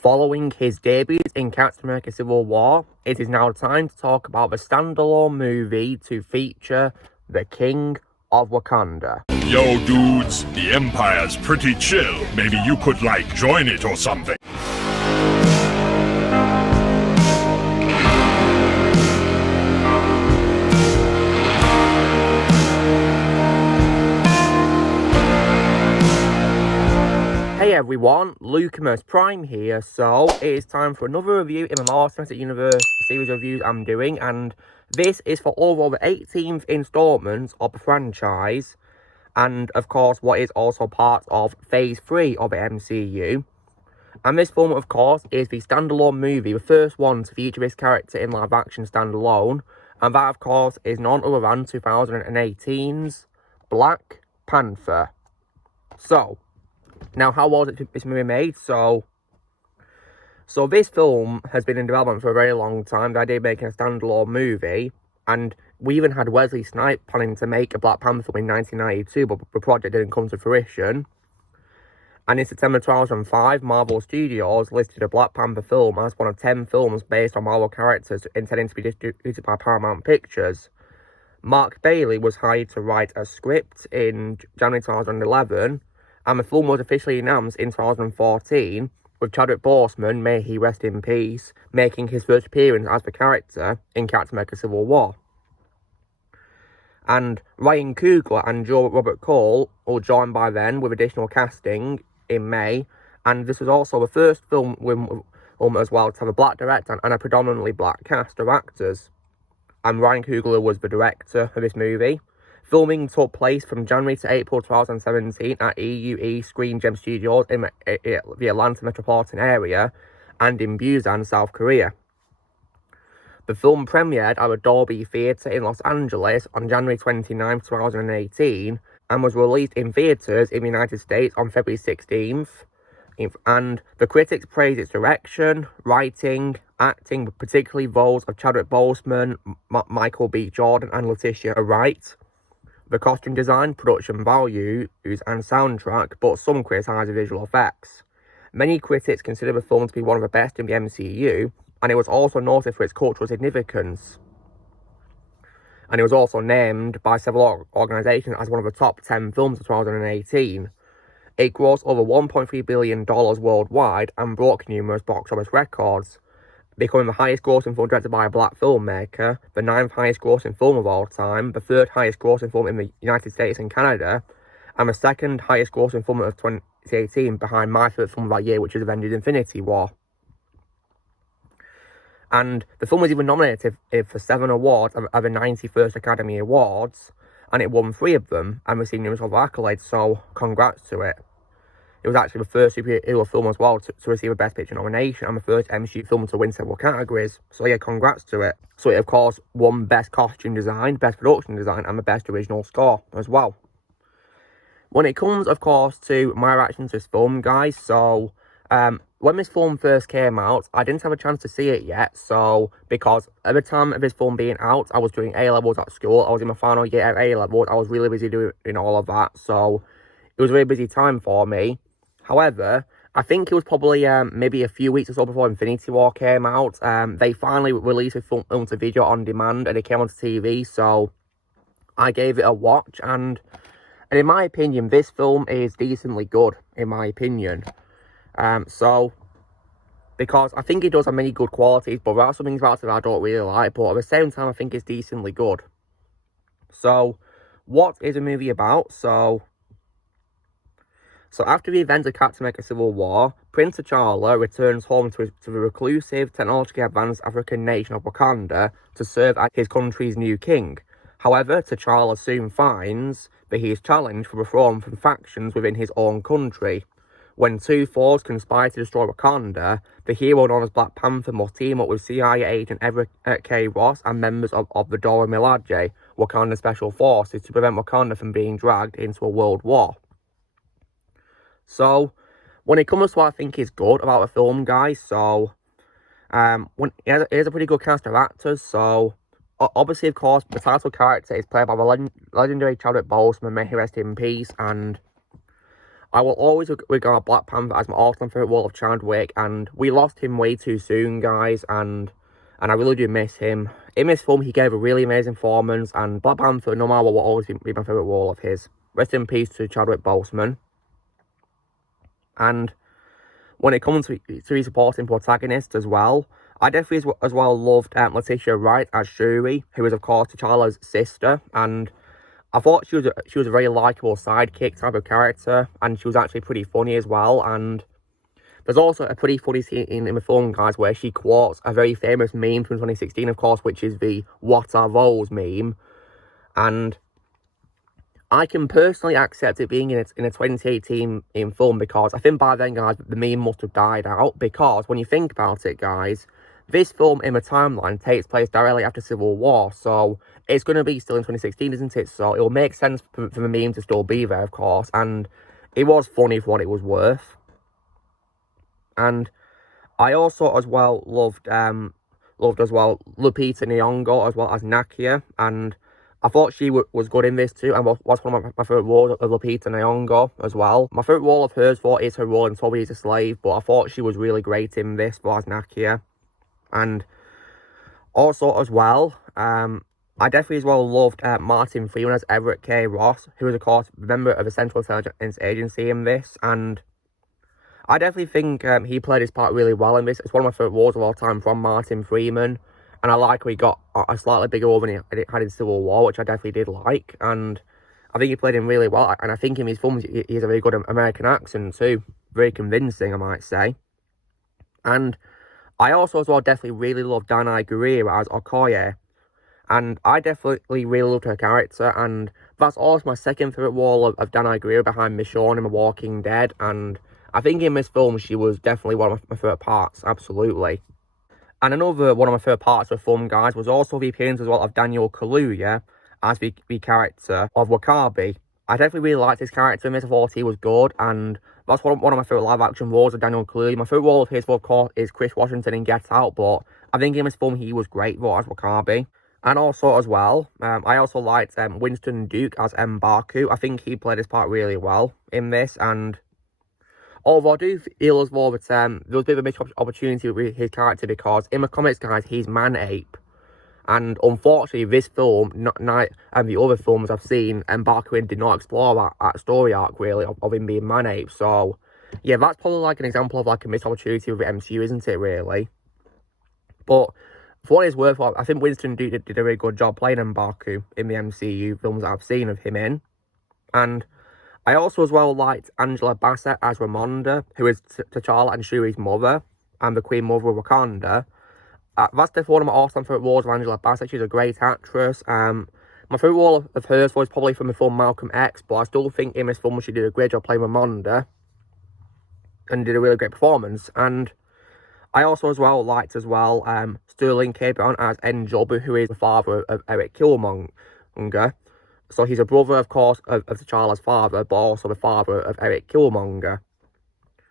Following his debut in Captain America Civil War, it is now time to talk about the standalone movie to feature the King of Wakanda. Yo, dudes, the Empire's pretty chill. Maybe you could, join it or something. Hey everyone, Lucamus Prime here. So, it is time for another review in the Marvel Cinematic Universe series reviews I'm doing, and this is for overall the 18th installment of the franchise, and of course what is also part of Phase 3 of the MCU. And this film, of course, is the standalone movie, the first one to feature this character in live action standalone, and that, of course, is none other than 2018's Black Panther. So, now, how was this movie made? So this film has been in development for a very long time. The idea of making a standalone movie, and we even had Wesley Snipes planning to make a Black Panther film in 1992, but the project didn't come to fruition. And in September 2005, Marvel Studios listed a Black Panther film as one of 10 films based on Marvel characters intending to be distributed by Paramount Pictures. Mark Bailey was hired to write a script in January 2011, and the film was officially announced in 2014, with Chadwick Boseman, may he rest in peace, making his first appearance as the character in Captain America Civil War. And Ryan Coogler and Joe Robert Cole were joined by then with additional casting in May, and this was also the first film as well to have a black director and a predominantly black cast of actors. And Ryan Coogler was the director of this movie. Filming took place from January to April 2017 at EUE Screen Gem Studios in the Atlanta metropolitan area and in Busan, South Korea. The film premiered at the Dolby Theatre in Los Angeles on January 29, 2018 and was released in theatres in the United States on February 16th. And the critics praised its direction, writing, acting, particularly those of Chadwick Boseman, Michael B. Jordan and Letitia Wright. The costume design, production values, and soundtrack, but some criticised the visual effects. Many critics consider the film to be one of the best in the MCU, and it was also noted for its cultural significance. And it was also named by several organisations as one of the top 10 films of 2018. It grossed over $1.3 billion worldwide and broke numerous box office records, becoming the highest grossing film directed by a black filmmaker, the 9th highest grossing film of all time, the 3rd highest grossing film in the United States and Canada, and the 2nd highest grossing film of 2018 behind my favourite film of that year, which is Avengers Infinity War. And the film was even nominated for 7 awards of the 91st Academy Awards, and it won 3 of them and received numerous other accolades, so congrats to it. It was actually the first superhero film as well to receive a Best Picture nomination and the first MCU film to win several categories. So yeah, congrats to it. So it of course won Best Costume Design, Best Production Design and the Best Original Score as well. When it comes of course to my reaction to this film, guys, so when this film first came out, I didn't have a chance to see it yet, so because at the time of this film being out, I was doing A-levels at school, I was in my final year of A-levels, I was really busy doing all of that, so it was a very busy time for me. However, I think it was probably maybe a few weeks or so before Infinity War came out. They finally released a film to video on demand and it came onto TV, so I gave it a watch. And in my opinion, this film is decently good, in my opinion. Because I think it does have many good qualities, but there are some things about it that I don't really like, but at the same time, I think it's decently good. So, what is the movie about? So after the events of Captain America Civil War, Prince T'Challa returns home to the reclusive, technologically advanced African nation of Wakanda to serve as his country's new king. However, T'Challa soon finds that he is challenged for the throne from factions within his own country. When two foes conspire to destroy Wakanda, the hero known as Black Panther must team up with CIA agent Everett K. Ross and members of the Dora Milaje, Wakanda Special Forces, to prevent Wakanda from being dragged into a world war. So, when it comes to what I think is good about the film, guys, so, it has a pretty good cast of actors, so, obviously, of course, the title character is played by the legendary Chadwick Boseman, may he rest in peace, and I will always regard Black Panther as my all-time favourite role of Chadwick, and we lost him way too soon, guys, and I really do miss him. In this film, he gave a really amazing performance, and Black Panther, no matter what, will always be my favourite role of his. Rest in peace to Chadwick Boseman. And when it comes to his supporting protagonist as well, I definitely as well loved Letitia Wright as Shuri, who is of course T'Challa's sister, and I thought she was a very likable sidekick type of character, and she was actually pretty funny as well. And there's also a pretty funny scene in the film, guys, where she quotes a very famous meme from 2016, of course, which is the "What are those" meme, and I can personally accept it being in a 2018 film, because I think by then, guys, the meme must have died out, because when you think about it, guys, this film in the timeline takes place directly after Civil War, so it's going to be still in 2016, isn't it? So it will make sense for the meme to still be there, of course, and it was funny for what it was worth. And I also as well loved as well Lupita Nyong'o as well as Nakia, and I thought she was good in this too, and was one of my favourite roles of Lupita Nyong'o as well. My favourite role of hers is her role in 12 Years a Slave, but I thought she was really great in this as Nakia. And also as well, I definitely as well loved Martin Freeman as Everett K. Ross, who is of course a member of the Central Intelligence Agency in this, and I definitely think he played his part really well in this. It's one of my favourite roles of all time from Martin Freeman. And I like how he got a slightly bigger role than he had in Civil War, which I definitely did like. And I think he played him really well. And I think in his films, he has a very good American accent too. Very convincing, I might say. And I also as well definitely really love Danai Gurira as Okoye. And I definitely really loved her character. And that's also my second favourite role of Danai Gurira behind Michonne in The Walking Dead. And I think in this film, she was definitely one of my favourite parts, absolutely. And another one of my favourite parts of the film, guys, was also the appearance as well of Daniel Kaluuya as the character of W'Kabi. I definitely really liked his character in this. I thought he was good, and that's one of my favourite live-action roles of Daniel Kaluuya. My favourite role of his, of course, is Chris Washington in Get Out, but I think in this film he was great as W'Kabi. And also as well, I also liked Winston Duke as M'Baku. I think he played his part really well in this, and although I do feel as well that there was a bit of a missed opportunity with his character, because in the comics, guys, he's Man-Ape. And unfortunately, this film, and the other films I've seen, M'Baku did not explore that story arc, really, of him being Man-Ape. So, yeah, that's probably like an example of like a missed opportunity with the MCU, isn't it, really? But for what it's worth, I think Winston did a very good job playing M'Baku in the MCU films that I've seen of him in. And I also as well liked Angela Bassett as Ramonda, who is T'Challa and Shuri's mother, and the Queen Mother of Wakanda. That's definitely one of my all-time favourite roles of Angela Bassett. She's a great actress. My favourite role of hers was probably from the film Malcolm X, but I still think in this film she did a great job playing Ramonda, and did a really great performance. And I also as well liked Sterling K. Brown as N'Jobu, who is the father of Eric Killmonger. So he's a brother, of course, of T'Challa's father, but also the father of Eric Killmonger.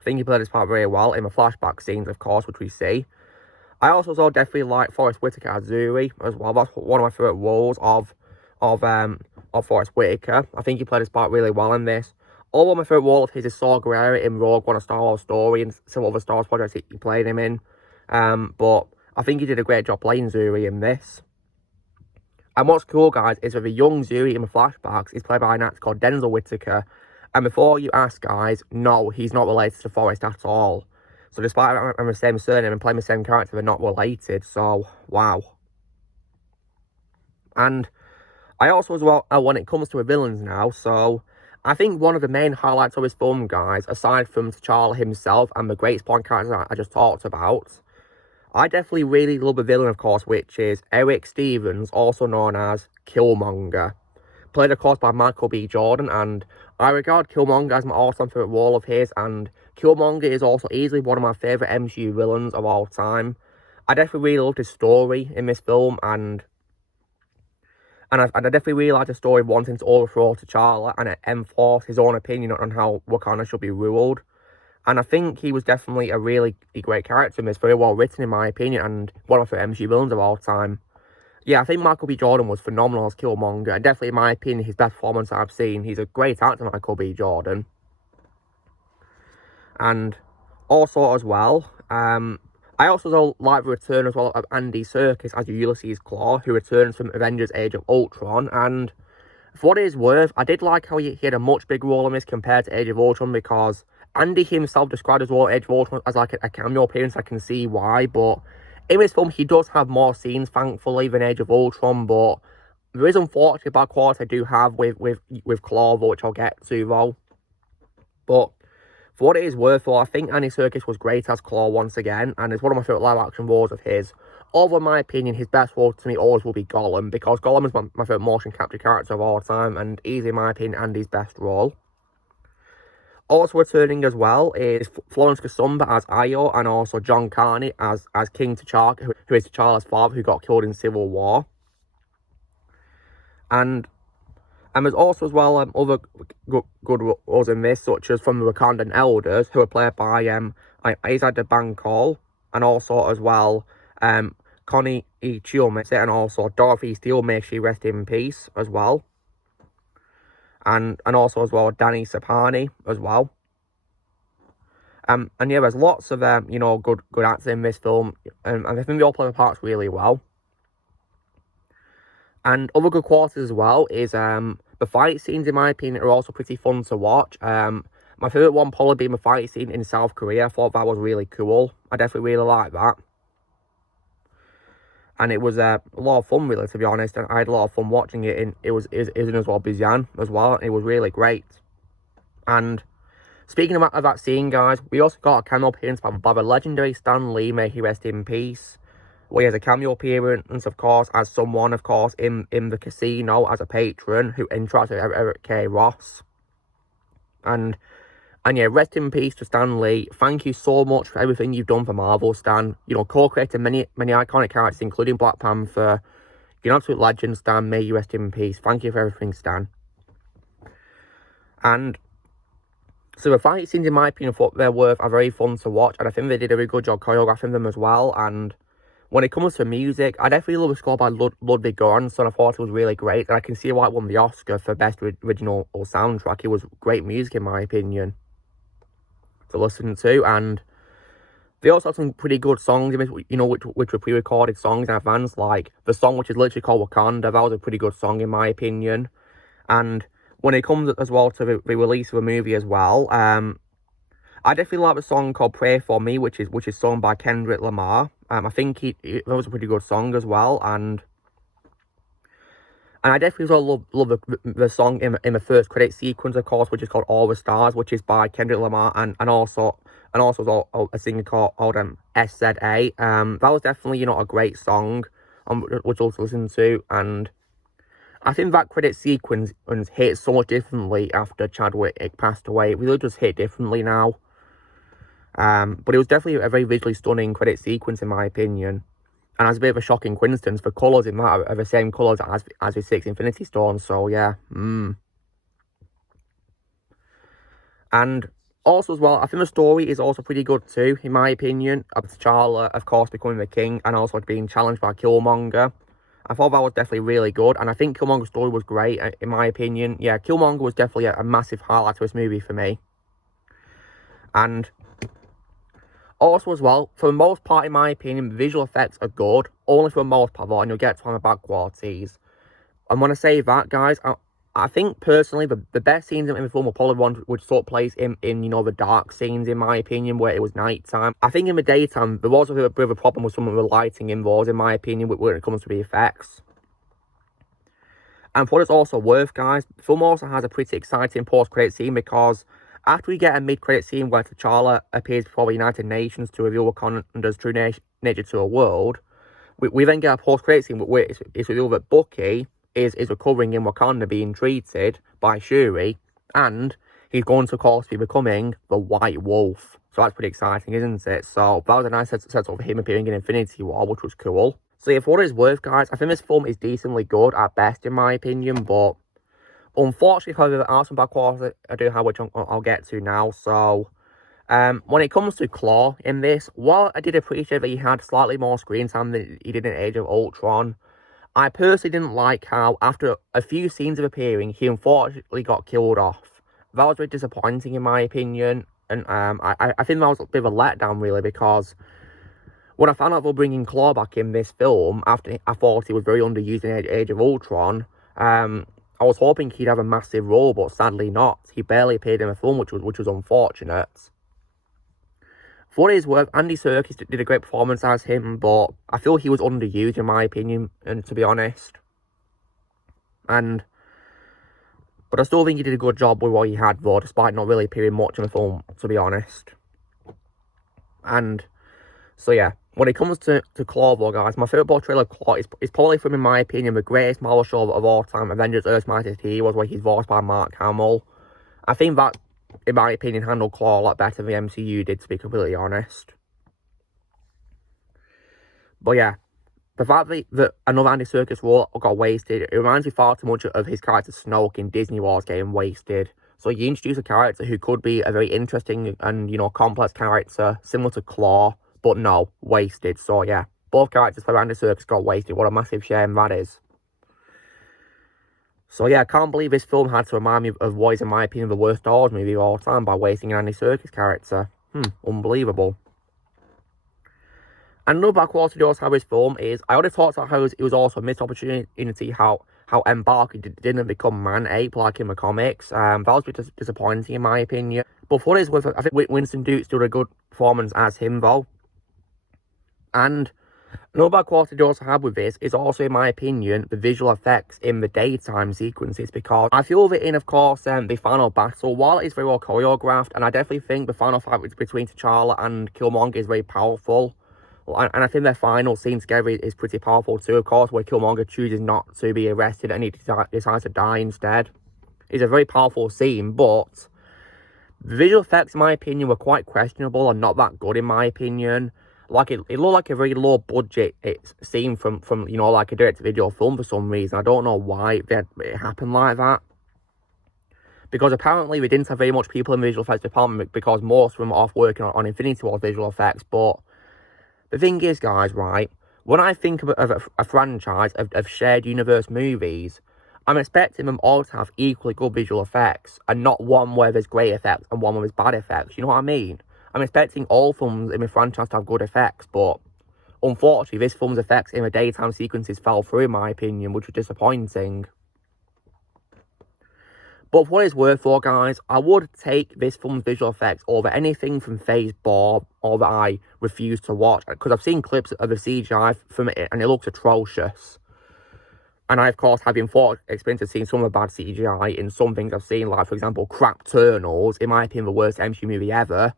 I think he played his part very well in the flashback scenes, of course, which we see. I also as well definitely like Forest Whitaker as Zuri as well. That's one of my favourite roles of Forest Whitaker. I think he played his part really well in this. Although my favourite role of his is Saw Gerrera in Rogue One, A Star Wars Story, and some other Star Wars projects he played him in. But I think he did a great job playing Zuri in this. And what's cool, guys, is that the young Zuri in the flashbacks is played by an actor called Denzel Whitaker. And before you ask, guys, no, he's not related to Forrest at all. So despite having the same surname and playing the same character, they're not related. So, wow. And I also as well, when it comes to the villains now, so I think one of the main highlights of this film, guys, aside from T'Challa himself and the great spawn characters I just talked about, I definitely really love the villain, of course, which is Eric Stevens, also known as Killmonger. Played, of course, by Michael B. Jordan, and I regard Killmonger as my all-time favourite role of his, and Killmonger is also easily one of my favourite MCU villains of all time. I definitely really loved his story in this film, and I definitely really liked the story of wanting to overthrow T'Challa and enforce his own opinion on how Wakanda should be ruled. And I think he was definitely a really great character in this, very well written in my opinion, and one of the MCU villains of all time. Yeah, I think Michael B. Jordan was phenomenal as Killmonger, and definitely in my opinion his best performance I've seen. He's a great actor, Michael B. Jordan. And also as well, I also like the return as well of Andy Serkis as Ulysses Claw, who returns from Avengers Age of Ultron. And for what it is worth, I did like how he had a much bigger role in this compared to Age of Ultron, because Andy himself described his role in Age of Ultron as like a cameo appearance. I can see why, but in this film he does have more scenes, thankfully, than Age of Ultron. But there is unfortunately bad quality I do have with Claw, which I'll get to though. But for what it is worth, though, I think Andy Serkis was great as Claw once again, and it's one of my favourite live-action roles of his. Although, in my opinion, his best role to me always will be Gollum, because Gollum is my favourite motion capture character of all time, and easily, in my opinion, Andy's best role. Also returning as well is Florence Kasumba as Io, and also John Carney as King T'Challa, who is T'Challa's father, who got killed in Civil War. And there's also as well other good roles in this, such as from the Wakandan Elders, who are played by Isaac de Bancol, and also as well Connie E. Chiume, and also Dorothy Steele, may she rest in peace as well. And also as well Danny Sapani as well. And yeah, there's lots of good actors in this film, and I think they all play their parts really well. And other good qualities as well is the fight scenes, in my opinion, are also pretty fun to watch. My favourite one probably being the fight scene in South Korea. I thought that was really cool. I definitely really liked that. And it was a lot of fun, really, to be honest. And I had a lot of fun watching it. And it was in as well Bijan as well. It was really great. And speaking of that scene, guys, we also got a cameo appearance by the legendary Stan Lee, may he rest in peace. Where he has a cameo appearance, of course, as someone, of course, in the casino as a patron who interacts with Eric K. Ross. And yeah, rest in peace to Stan Lee. Thank you so much for everything you've done for Marvel, Stan. You know, co-created many iconic characters, including Black Panther. You're an absolute legend, Stan. May you rest in peace. Thank you for everything, Stan. And so the fight scenes, in my opinion, for what they're worth, are very fun to watch. And I think they did a very good job choreographing them as well. And when it comes to music, I definitely love the score by Ludwig Göransson. I thought it was really great. And I can see why it won the Oscar for Best Original or Soundtrack. It was great music, in my opinion, to listen to. And they also have some pretty good songs, which were pre-recorded songs in advance, like the song which is literally called Wakanda. That was a pretty good song, in my opinion. And when it comes as well to the release of a movie as well, I definitely like the song called Pray For Me, which is sung by Kendrick Lamar. I think that was a pretty good song as well, and I definitely also love the song in the first credit sequence, of course, which is called All the Stars, which is by Kendrick Lamar, and also a singer called SZA. That was definitely a great song, which also listen to, and I think that credit sequence hit so much differently after Chadwick passed away. It really just hit differently now. But it was definitely a very visually stunning credit sequence, in my opinion. And as a bit of a shocking coincidence, the colours in that are the same colours as the 6 Infinity Stones, so yeah. And also as well, I think the story is also pretty good too, in my opinion. Of T'Challa, of course, becoming the king, and also being challenged by Killmonger. I thought that was definitely really good, and I think Killmonger's story was great, in my opinion. Yeah, Killmonger was definitely a massive highlight to this movie for me. And also as well, for the most part, in my opinion, visual effects are good. Only for the most part, though, and you'll get to the bad qualities. And when I say that, guys, I think personally the best scenes in the film were probably one which sort of place in the dark scenes, in my opinion, where it was nighttime. I think in the daytime there was a bit of a problem with some of the lighting involved, in my opinion, when it comes to the effects. And for what it's also worth, guys, the film also has a pretty exciting post-credit scene, because after we get a mid-credit scene where T'Challa appears before the United Nations to reveal Wakanda's true nature to the world, we then get a post-credit scene where it's revealed that Bucky is recovering in Wakanda, being treated by Shuri, and he's going to, of course, be becoming the White Wolf. So that's pretty exciting, isn't it? So that was a nice set of him appearing in Infinity War, which was cool. So yeah, for what it's worth, guys, I think this film is decently good at best, in my opinion, but unfortunately, however, there are some bad qualities I do have, which I'll get to now. So when it comes to Claw in this, while I did appreciate that he had slightly more screen time than he did in Age of Ultron, I personally didn't like how, after a few scenes of appearing, he unfortunately got killed off. That was very disappointing, in my opinion. And I think that was a bit of a letdown, really, because when I found out they were bringing Claw back in this film, after I thought he was very underused in Age of Ultron, I was hoping he'd have a massive role, but sadly not. He barely appeared in the film, which was unfortunate. For what it is worth, Andy Serkis did a great performance as him, but I feel he was underused in my opinion, and to be honest. But I still think he did a good job with what he had, though, despite not really appearing much in the film, to be honest. And so yeah, when it comes to Claw, though, guys, my favourite portrayal of Claw is probably, from, in my opinion, the greatest Marvel show of all time, Avengers Earth's Mightiest Heroes, where he's voiced by Mark Hamill. I think that, in my opinion, handled Claw a lot better than the MCU did, to be completely honest. But yeah, the fact that another Andy Serkis role got wasted, it reminds me far too much of his character Snoke in Disney Wars getting wasted. So you introduce a character who could be a very interesting and, you know, complex character, similar to Claw, but no, wasted. So yeah, both characters for Andy Serkis got wasted. What a massive shame that is. So yeah, I can't believe this film had to remind me of what is, in my opinion, the worst Star Wars movie of all time by wasting an Andy Serkis character. Unbelievable. And another backwater to how this film is, I already talked about how it was also a missed opportunity how Mbarku didn't become Man-Ape like in the comics. That was a bit disappointing in my opinion. But for what it's worth, I think Winston Duke's did a good performance as him though. And another backwater to have with this is also, in my opinion, the visual effects in the daytime sequences, because I feel that in, of course, the final battle, while it is very well choreographed, and I definitely think the final fight between T'Challa and Killmonger is very powerful, and I think their final scene together is pretty powerful too, of course, where Killmonger chooses not to be arrested and he decides to die instead. It's a very powerful scene, but the visual effects, in my opinion, were quite questionable and not that good, in my opinion. Like, it looked like a very low budget scene from you know, like a direct-to-video film for some reason. I don't know why it happened like that. Because apparently we didn't have very much people in the visual effects department, because most of them are off working on Infinity War visual effects. But the thing is, guys, right, when I think of a franchise of shared universe movies, I'm expecting them all to have equally good visual effects, and not one where there's great effects and one where there's bad effects. You know what I mean? I'm expecting all films in the franchise to have good effects, but unfortunately, this film's effects in the daytime sequences fell through, in my opinion, which was disappointing. But for what it's worth, though, guys, I would take this film's visual effects over anything from Phase 4 or that I refuse to watch, because I've seen clips of the CGI from it and it looks atrocious. And I, of course, have the unfortunate experience of seeing some of the bad CGI in some things I've seen, like, for example, crap Eternals, in my opinion, the worst MCU movie ever.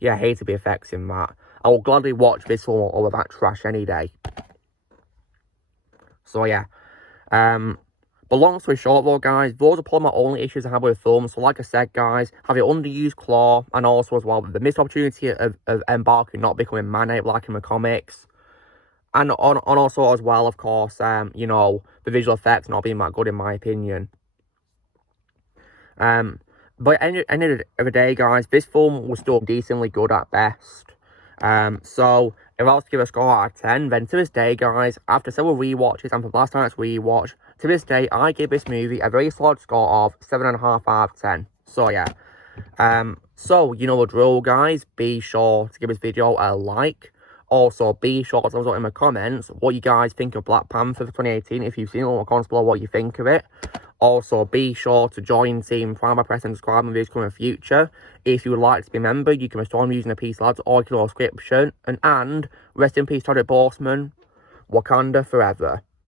Yeah, I hate the effects in that. I will gladly watch this film over that trash any day. So yeah. But long story short though, guys, those are probably my only issues I have with the film. So like I said, guys, have an underused Claw, and also as well, the missed opportunity of Mbarku not becoming Man-Ape like in the comics. And also as well, of course, you know, the visual effects not being that good in my opinion. But at the end of the day, guys, this film was still decently good at best. So, if I was to give a score out of 10, then to this day, guys, after several rewatches and for last night's rewatch, to this day, I give this movie a very solid score of 7.5 out of 10. So, yeah. So, you know the drill, guys. Be sure to give this video a like. Also, be sure to let us know in the comments what you guys think of Black Panther for 2018. If you've seen it, in the comments below what you think of it. Also, be sure to join Team Prime by pressing subscribe and videos coming in the future. If you would like to be a member, you can restore them using a Peace Lads or a subscription. And rest in peace, Chadwick Boseman. Wakanda forever.